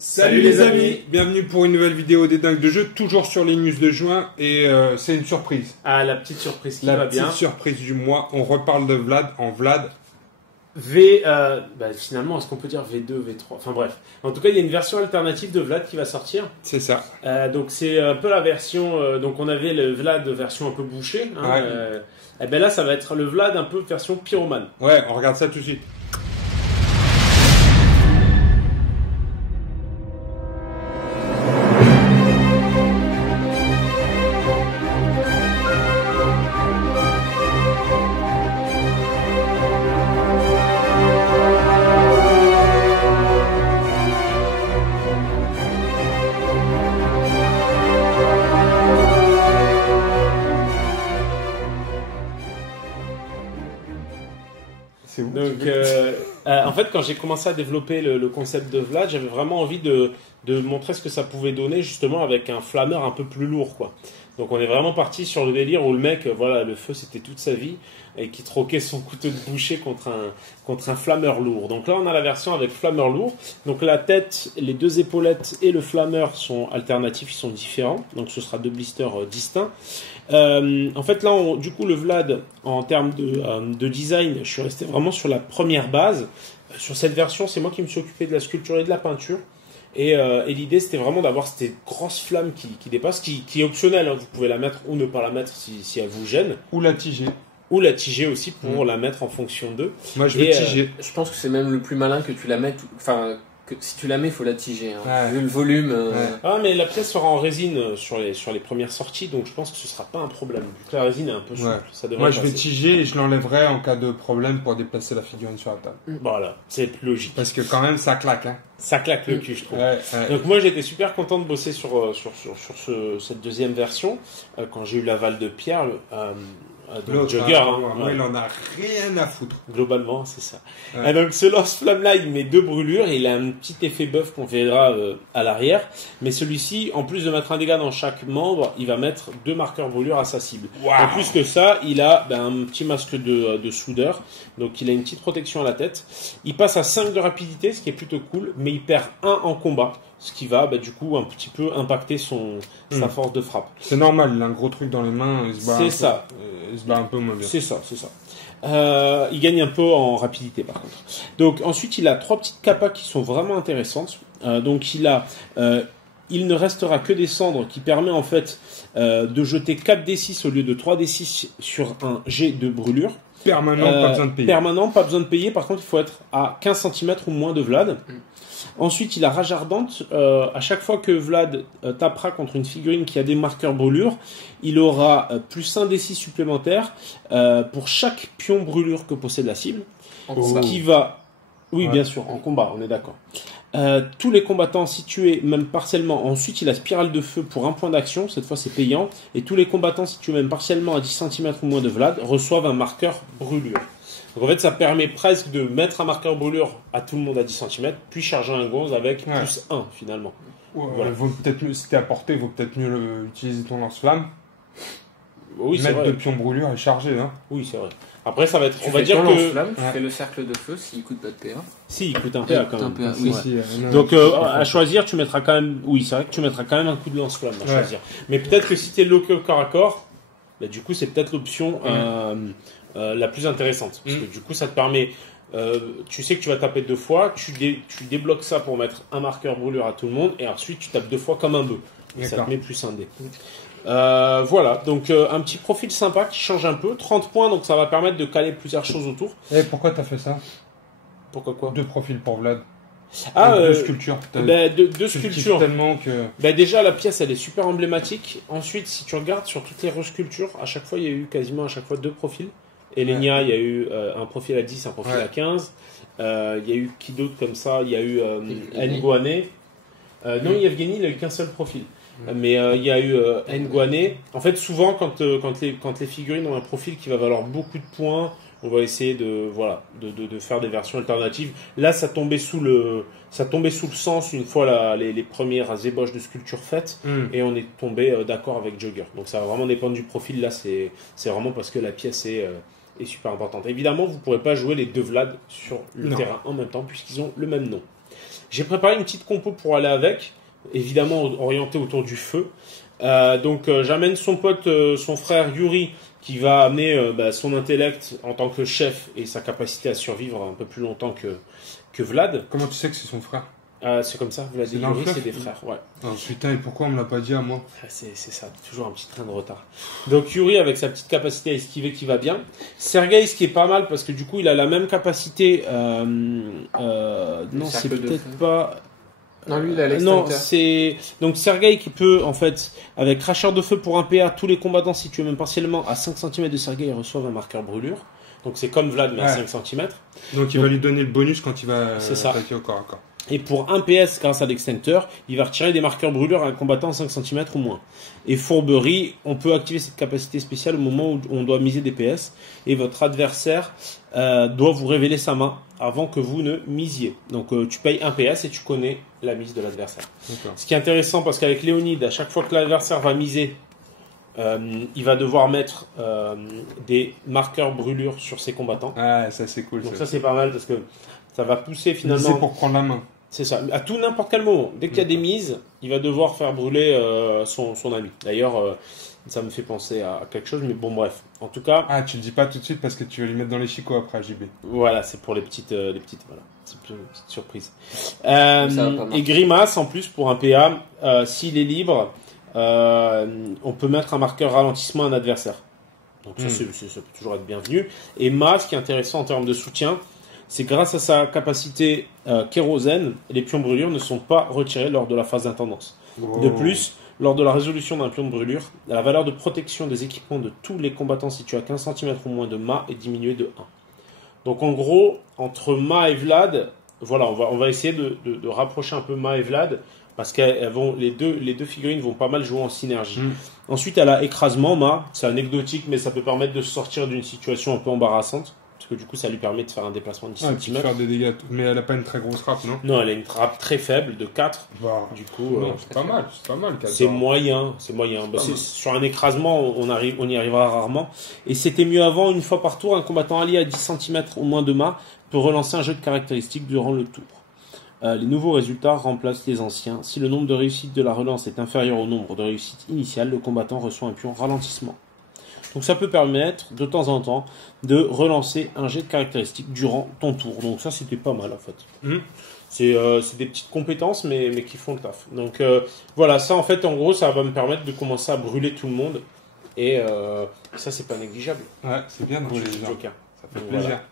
Salut les amis, bienvenue pour une nouvelle vidéo des dingues de jeu, toujours sur les news de juin et c'est une surprise. Ah, la petite surprise qui va bien. La petite surprise du mois, on reparle de Vlad en Vlad. Finalement, est-ce qu'on peut dire V2, V3? Enfin bref. En tout cas, il y a une version alternative de Vlad qui va sortir. C'est ça. Donc c'est un peu la version... donc on avait le Vlad version un peu bouchée. Hein, ouais. Et ben là, ça va être le Vlad un peu version pyromane. Ouais, on regarde ça tout de suite. Donc, en fait, quand j'ai commencé à développer le concept de Vlad, j'avais vraiment envie de montrer ce que ça pouvait donner justement avec un flammeur un peu plus lourd, quoi. Donc, on est vraiment parti sur le délire où le mec, voilà, le feu c'était toute sa vie et qui troquait son couteau de boucher contre un flammeur lourd. Donc là, on a la version avec flammeur lourd. Donc la tête, les deux épaulettes et le flammeur sont alternatifs, ils sont différents. Donc ce sera deux blisters distincts. En fait, là, du coup, le Vlad, en termes de design, je suis resté vraiment sur la première base. Sur cette version, c'est moi qui me suis occupé de la sculpture et de la peinture. Et l'idée, c'était vraiment d'avoir cette grosse flamme qui dépasse, qui est optionnelle. Hein. Vous pouvez la mettre ou ne pas la mettre si elle vous gêne. Ou la tiger. Ou la tiger aussi pour la mettre en fonction d'eux. Moi, je vais tiger. Je pense que c'est même le plus malin que tu la mettes. Enfin, que si tu la mets, il faut la tiger. Hein. Ouais. Vu le volume. Ah, mais la pièce sera en résine sur les premières sorties, donc je pense que ce sera pas un problème. Vu que la résine est un peu souple, ça devrait Moi, passer. je vais tiger et je l'enlèverai en cas de problème pour déplacer la figurine sur la table. Voilà, c'est le plus logique. Parce que quand même, ça claque. Hein. Ça claque le cul, je trouve. Ouais. Donc moi, j'étais super content de bosser sur cette deuxième version quand j'ai eu l'aval de Pierre. Donc Jogger, moi, il en a rien à foutre. Globalement, c'est ça. Ouais. Et donc ce lance-flamme là, il met deux brûlures et il a un petit effet buff qu'on verra à l'arrière. Mais celui-ci, en plus de mettre un dégât dans chaque membre, il va mettre deux marqueurs brûlures à sa cible. Wow. En plus que ça, il a un petit masque de soudeur. Donc il a une petite protection à la tête. Il passe à 5 de rapidité, ce qui est plutôt cool. Mais il perd 1 en combat. Ce qui va du coup un petit peu impacter sa force de frappe. C'est normal, il a un gros truc dans les mains, il se bat. C'est ça. Il se bat un peu moins bien. C'est ça. Il gagne un peu en rapidité par contre. Donc ensuite il a 3 petites capas qui sont vraiment intéressantes. Donc il ne restera que des cendres qui permet en fait de jeter 4d6 au lieu de 3d6 sur un jet de brûlure. Permanent, pas besoin de payer. Permanent, pas besoin de payer. Par contre il faut être à 15 cm ou moins de Vlad. Ensuite, il a rage ardente. À chaque fois que Vlad tapera contre une figurine qui a des marqueurs brûlure, il aura plus 1 d6 supplémentaire pour chaque pion brûlure que possède la cible. Qui va... Oui, bien sûr, en combat, on est d'accord. Tous les combattants situés même partiellement... Ensuite, il a spirale de feu pour 1 point d'action. Cette fois, c'est payant. Et tous les combattants situés même partiellement à 10 cm ou moins de Vlad reçoivent un marqueur brûlure. Donc en fait, ça permet presque de mettre un marqueur brûlure à tout le monde à 10 cm, puis charger un gonze avec plus 1 finalement. Voilà. Si t'es à portée, il vaut peut-être mieux utiliser ton lance-flamme. Oui, mettre 2 pions brûlure et charger. Hein. Oui, c'est vrai. Après, ça va être. On va dire que tu fais le cercle de feu s'il coûte pas de PA. Si, il coûte un PA quand même. Oui. Donc à choisir, tu mettras quand même. Oui, c'est vrai que tu mettras quand même un coup de lance-flamme à choisir. Mais peut-être que si tu es loqué au corps à corps, du coup, c'est peut-être l'option la plus intéressante. Parce que du coup, ça te permet. Tu sais que tu vas taper 2 fois, tu débloques ça pour mettre un marqueur brûlure à tout le monde, et ensuite tu tapes 2 fois comme un bœuf. Et ça te met plus un dé. Voilà, donc un petit profil sympa qui change un peu. 30 points, donc ça va permettre de caler plusieurs choses autour. Et pourquoi t'as fait ça? Pourquoi quoi? 2 profils pour Vlad. 2 sculptures. 2 sculptures. Tellement que... Déjà, la pièce, elle est super emblématique. Ensuite, si tu regardes sur toutes les resculptures, à chaque fois, il y a eu quasiment à chaque fois 2 profils. Elenia, il y a eu un profil à 10, un profil à 15. Il y a eu qui d'autre comme ça? Il y a eu N'Guane. Non, Yevgeny, il n'a eu qu'un seul profil. Mais il y a eu N'Guane. En fait, souvent, quand les figurines ont un profil qui va valoir beaucoup de points, on va essayer de faire des versions alternatives. Là, ça tombait sous le sens une fois les premières ébauches de sculpture faites, et on est tombé d'accord avec Jogger. Donc ça va vraiment dépendre du profil. Là, c'est vraiment parce que la pièce est super importante. Évidemment, vous ne pourrez pas jouer les deux Vlad sur le terrain en même temps puisqu'ils ont le même nom. J'ai préparé une petite compo pour aller avec, évidemment orientée autour du feu. Donc j'amène son pote, son frère Yuri, qui va amener son intellect en tant que chef et sa capacité à survivre un peu plus longtemps que Vlad. Comment tu sais que c'est son frère? C'est comme ça, Vlad et Yuri, c'est des frères. Ouais. Oh, putain, et pourquoi on me l'a pas dit à moi? C'est ça, toujours un petit train de retard. Donc Yuri avec sa petite capacité à esquiver qui va bien. Sergei, ce qui est pas mal parce que du coup il a la même capacité. Non, c'est peut-être pas. Non, lui il a Non, l'extincteur. c'est donc Sergei qui peut en fait avec cracheur de feu pour un PA, tous les combattants situés même partiellement à 5 cm de Sergei reçoivent un marqueur brûlure. Donc c'est comme Vlad mais à 5 cm. Donc il va lui donner le bonus quand il va attaquer au corps à corps. Et pour 1 PS grâce à l'extincteur, il va retirer des marqueurs brûlures à un combattant à 5 cm ou moins. Et fourberie, on peut activer cette capacité spéciale au moment où on doit miser des PS. Et votre adversaire doit vous révéler sa main avant que vous ne misiez. Donc tu payes 1 PS et tu connais la mise de l'adversaire. Ce qui est intéressant parce qu'avec Léonide, à chaque fois que l'adversaire va miser, il va devoir mettre des marqueurs brûlures sur ses combattants. Ah, ça c'est cool. Donc ça c'est pas mal parce que ça va pousser finalement... C'est pour prendre la main. C'est ça, à tout n'importe quel moment. Dès qu'il y a des mises, il va devoir faire brûler son ami. D'ailleurs, ça me fait penser à quelque chose, mais bon, bref. En tout cas. Ah, tu le dis pas tout de suite parce que tu vas lui mettre dans les chicots après, JB. Voilà, c'est pour les petites voilà. C'est une petite surprise. Et Grimace, en plus, pour un PA, s'il est libre, on peut mettre un marqueur ralentissement à un adversaire. Donc ça peut toujours être bienvenu. Et Ma, ce qui est intéressant en termes de soutien, c'est grâce à sa capacité kérosène, les pions brûlures ne sont pas retirés lors de la phase d'intendance. Oh. De plus, lors de la résolution d'un pion de brûlure, la valeur de protection des équipements de tous les combattants situés à 15 cm ou moins de Ma est diminuée de 1. Donc en gros, entre Ma et Vlad, voilà, on va essayer de rapprocher un peu Ma et Vlad, parce que les deux figurines vont pas mal jouer en synergie. Ensuite, elle a écrasement, Ma, c'est anecdotique, mais ça peut permettre de sortir d'une situation un peu embarrassante. Parce que du coup, ça lui permet de faire un déplacement de 10 cm. Faire des dégâts, mais elle a pas une très grosse trappe, non? Non, elle a une trappe très faible de 4. Bah, du coup, c'est pas mal. C'est moyen. Sur un écrasement, on y arrivera rarement. Et c'était mieux avant, une fois par tour, un combattant allié à 10 cm ou moins de mât peut relancer un jeu de caractéristiques durant le tour. Les nouveaux résultats remplacent les anciens. Si le nombre de réussites de la relance est inférieur au nombre de réussites initiales, le combattant reçoit un pion ralentissement. Donc ça peut permettre de temps en temps de relancer un jet de caractéristiques durant ton tour. Donc ça c'était pas mal en fait. C'est des petites compétences mais qui font le taf. Donc voilà, ça en fait en gros ça va me permettre de commencer à brûler tout le monde. Et ça c'est pas négligeable. Ouais, c'est bien dans les Joker. Ça fait plaisir. Voilà.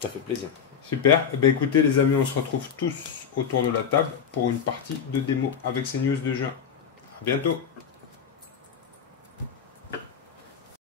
Ça fait plaisir. Super. Ben écoutez les amis, on se retrouve tous autour de la table pour une partie de démo avec ces news de juin. À bientôt.